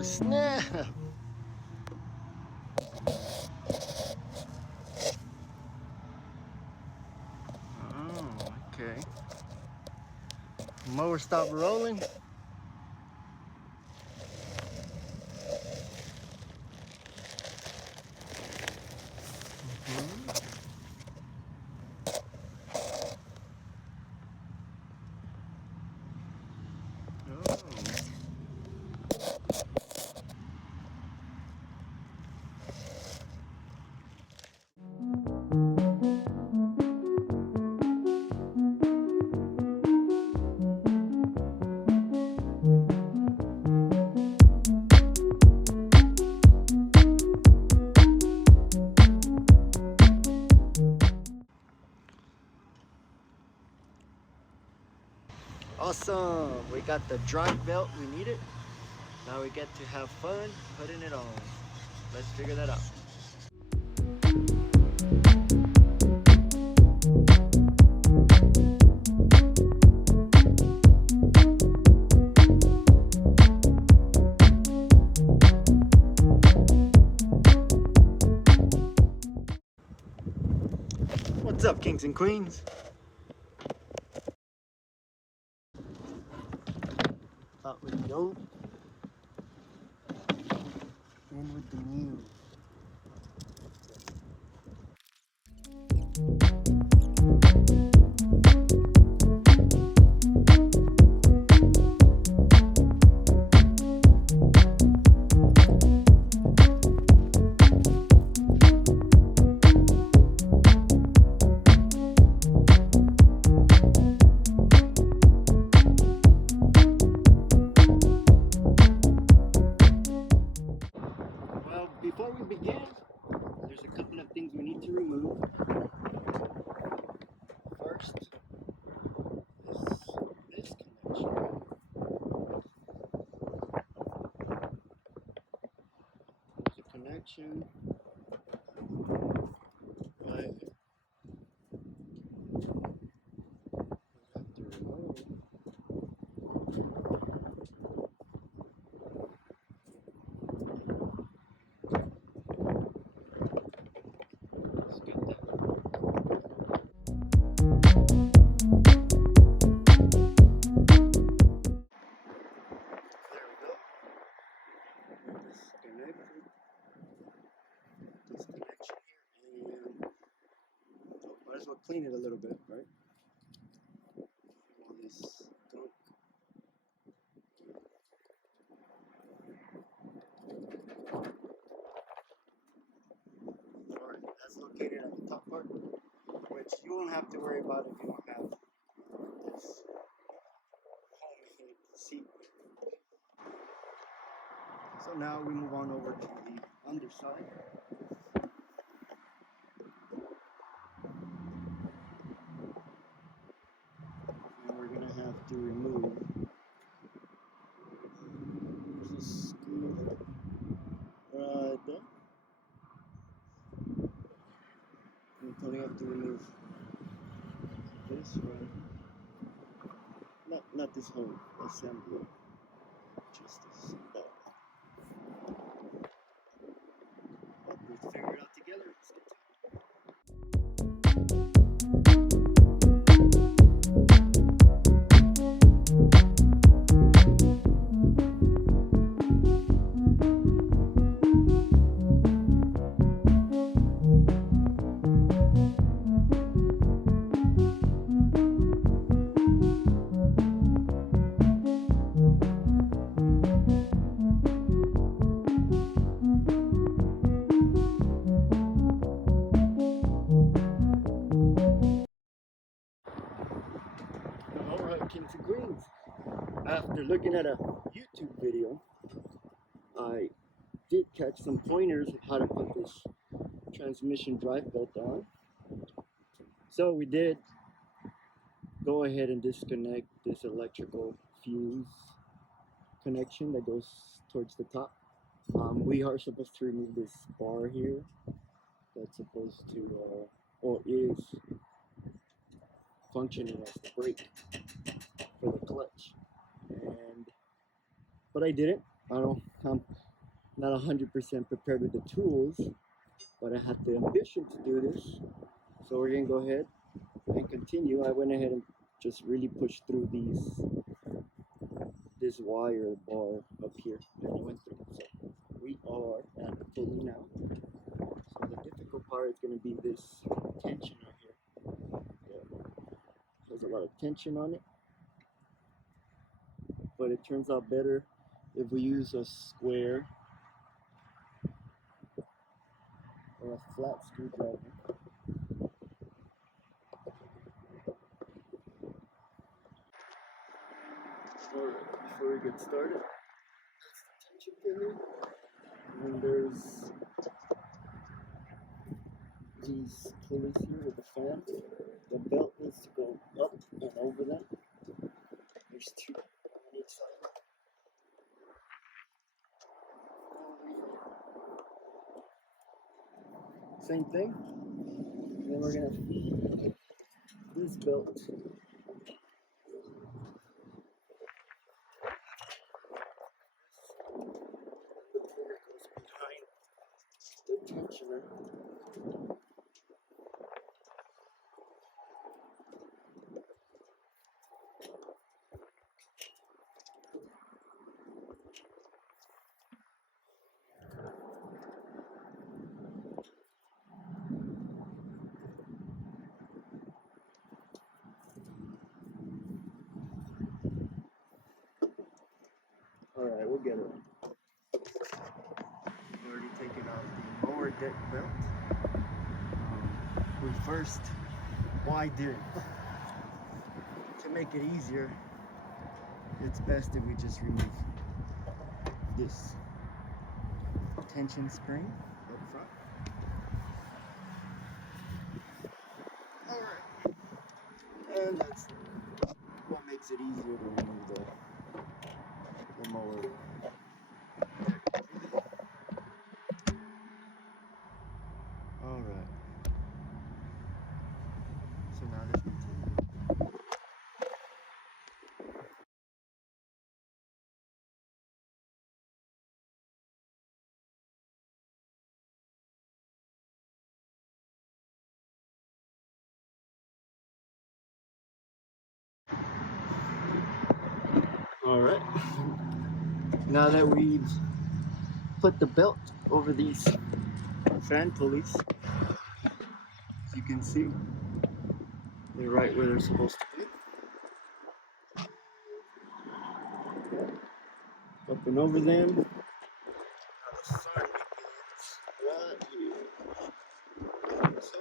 Oh snap! Oh, okay. Mower stopped rolling. Awesome! We got the drive belt we needed. Now we get to have fun putting it on. Let's figure that out. What's up, kings and queens? Thought we'd go in with the new. Well, before we begin, there's a couple of things we need to remove. First, this connection. There's a connection right here. We have to remove. Let's get that. There we go. Disconnected. This connection here, and might as well clean it a little bit, right? All this gunk. Alright, that's located at the top part, which you won't have to worry about if you don't have this homemade seat. So now we move on over to the underside. And we're going to have to remove there's a screw right there. We probably have to remove this one. Not this whole assembly, just this belt. But we'll figure it out together. Let's get to it. Alright, kings and queens. After looking at a YouTube video, I did catch some pointers of how to put this transmission drive belt on. So we did go ahead and disconnect this electrical fuse connection that goes towards the top. We are supposed to remove this bar here that's supposed to, or is functioning as the brake for the clutch. But I didn't. I'm not 100% prepared with the tools, but I had the ambition to do this. So we're gonna go ahead and continue. I went ahead and just really pushed through this wire bar up here, and I went through. So we are at the pulley now. So the difficult part is gonna be this tension right here. Yeah. There's a lot of tension on it, but it turns out better if we use a square or a flat screwdriver. Alright, before we get started, that's the tension pin. And there's these pulleys here with the fan. The belt needs to go up and over them. There's two on each side. Same thing. And then we're gonna feed this belt. The pulley goes behind the tensioner. Alright, we'll get it. Already taken off the mower deck belt. We first widened it. To make it easier, it's best if we just remove this tension spring up front. Alright. And that's what makes it easier to remove the mower. Alright. So now let's continue. Alright. Now that we've put the belt over these fan pulleys, as you can see, they're right where they're supposed to be. Up and over them. Now the fun begins right here. So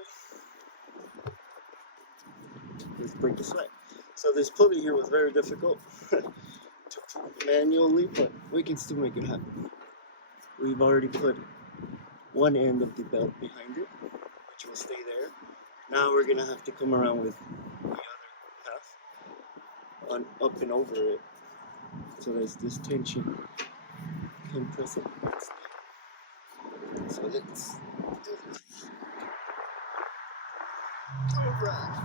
let's break the sweat. So this pulley here was very difficult to pull manually, but we can still make it happen. We've already put one end of the belt behind it, which will stay there. Now we're gonna have to come around with the other half on up and over it, so there's this tension can press it against it. So let's do this. Alright.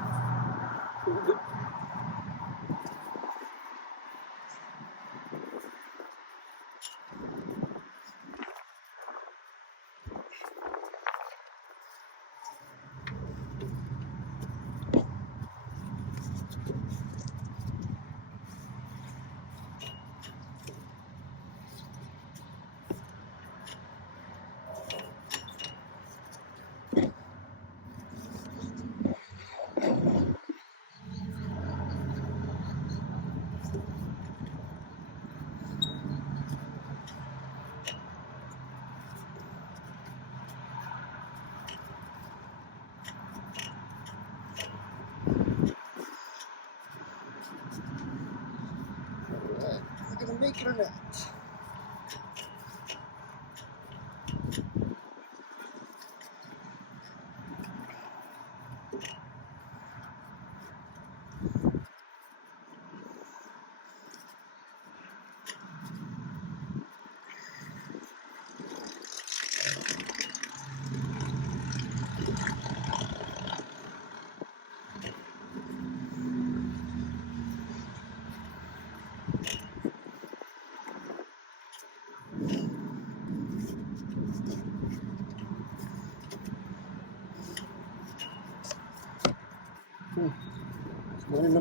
We're gonna make it or not.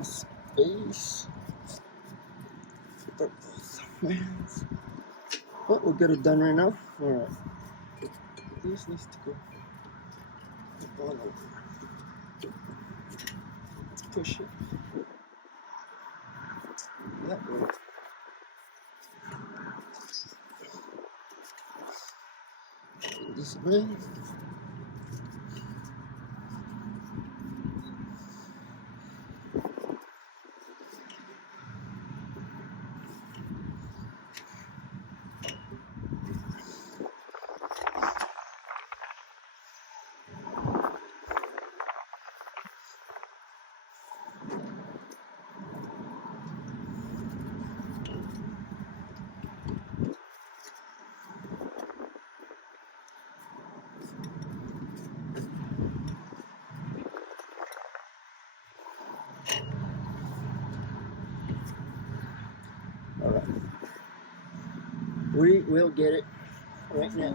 enough space. Put both hands. Oh, we'll get it done right now. Alright. This needs to go all over. Let's push it that way. This way. Alright. We will get it right now.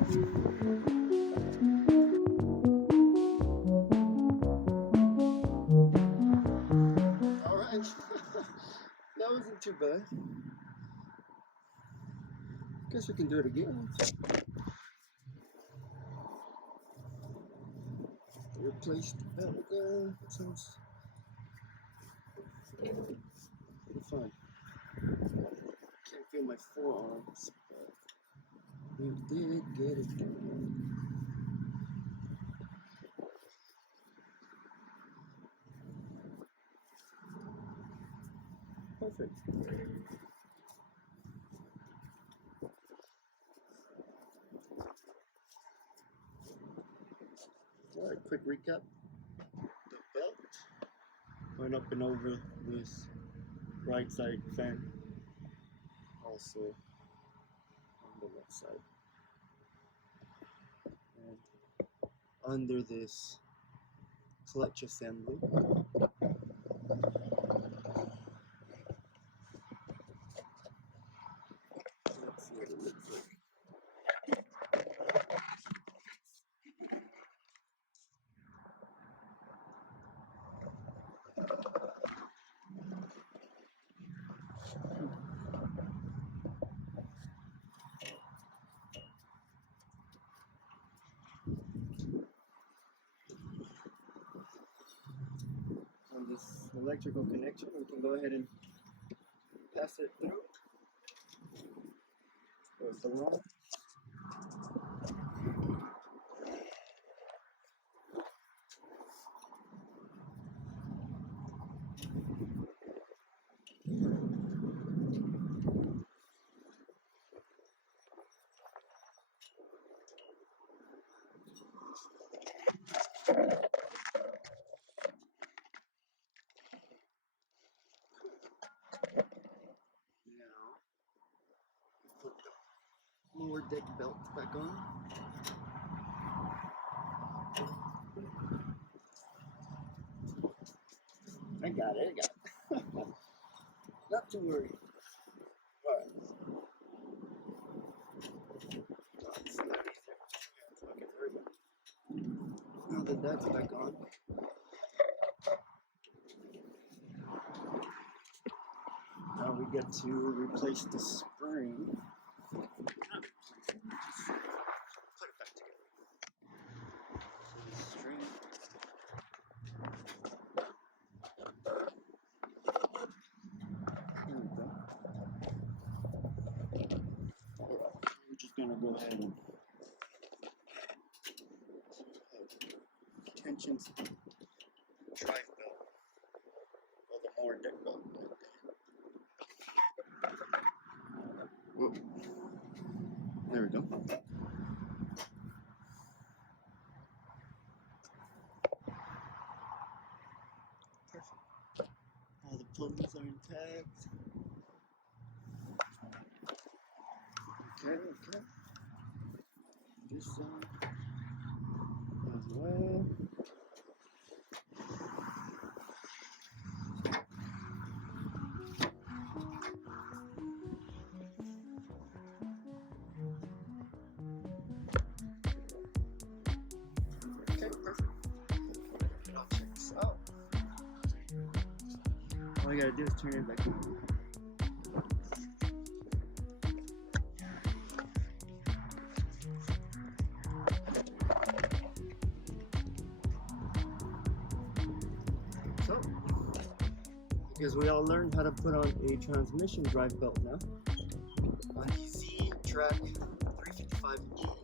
Alright. That wasn't too bad. Guess we can do it again. Replace the belt again. Sounds pretty fun. Can't feel my forearms, but we did get it done. Perfect. Alright, quick recap. The belt went up and over this right side fan, also on the left side, and under this clutch assembly. Let's see what it looks like. On this electrical connection, we can go ahead and pass it through where it belongs. Now, put the mower deck belt back on. I got it. Not to worry. Alright. It's a lot easier. Okay, there we go. Now that that's back on, now we get to replace the spring. Not replace it, just put it back together. So the string. There we go. We're just gonna go ahead and tensions drive belt, or the mower deck belt. Whoa. There we go. Perfect. All the plugs are intact. Okay. This side as well. Okay, perfect. I'll check this out. All you gotta do is turn it back on. So, because we all learned how to put on a transmission drive belt now on the Z355e.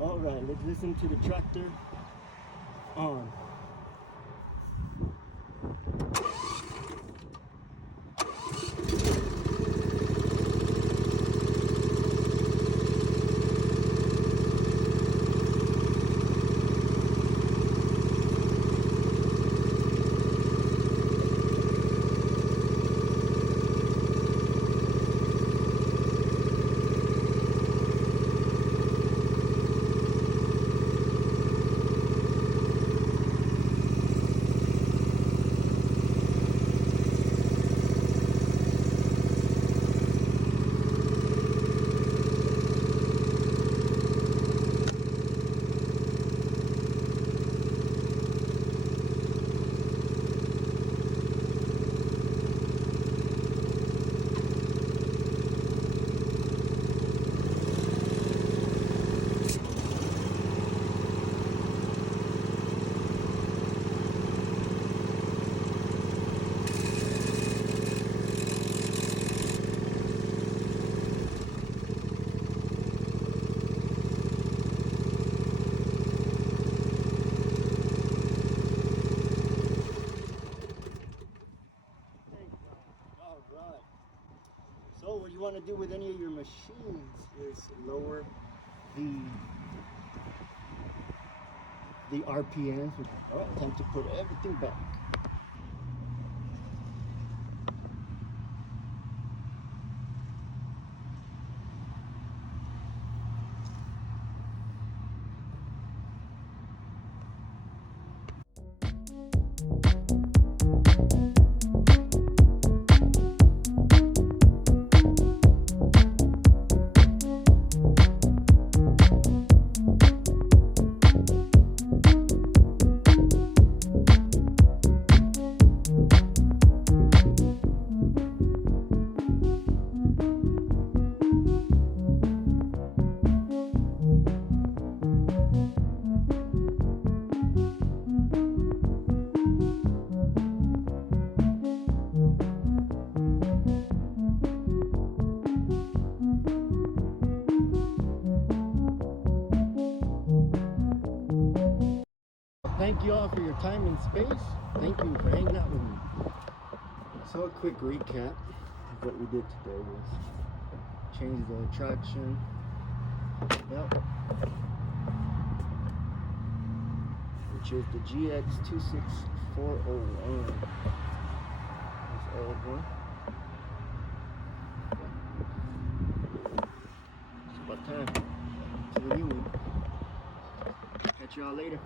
All right, let's listen to the tractor on. So what you want to do with any of your machines is lower the RPMs. All right, time to put everything back. Thank you all for your time and space. Thank you for hanging out with me. So a quick recap of what we did today was change the traction belt, which is the GX26401. This old one. It's about time for the new one. Catch y'all later.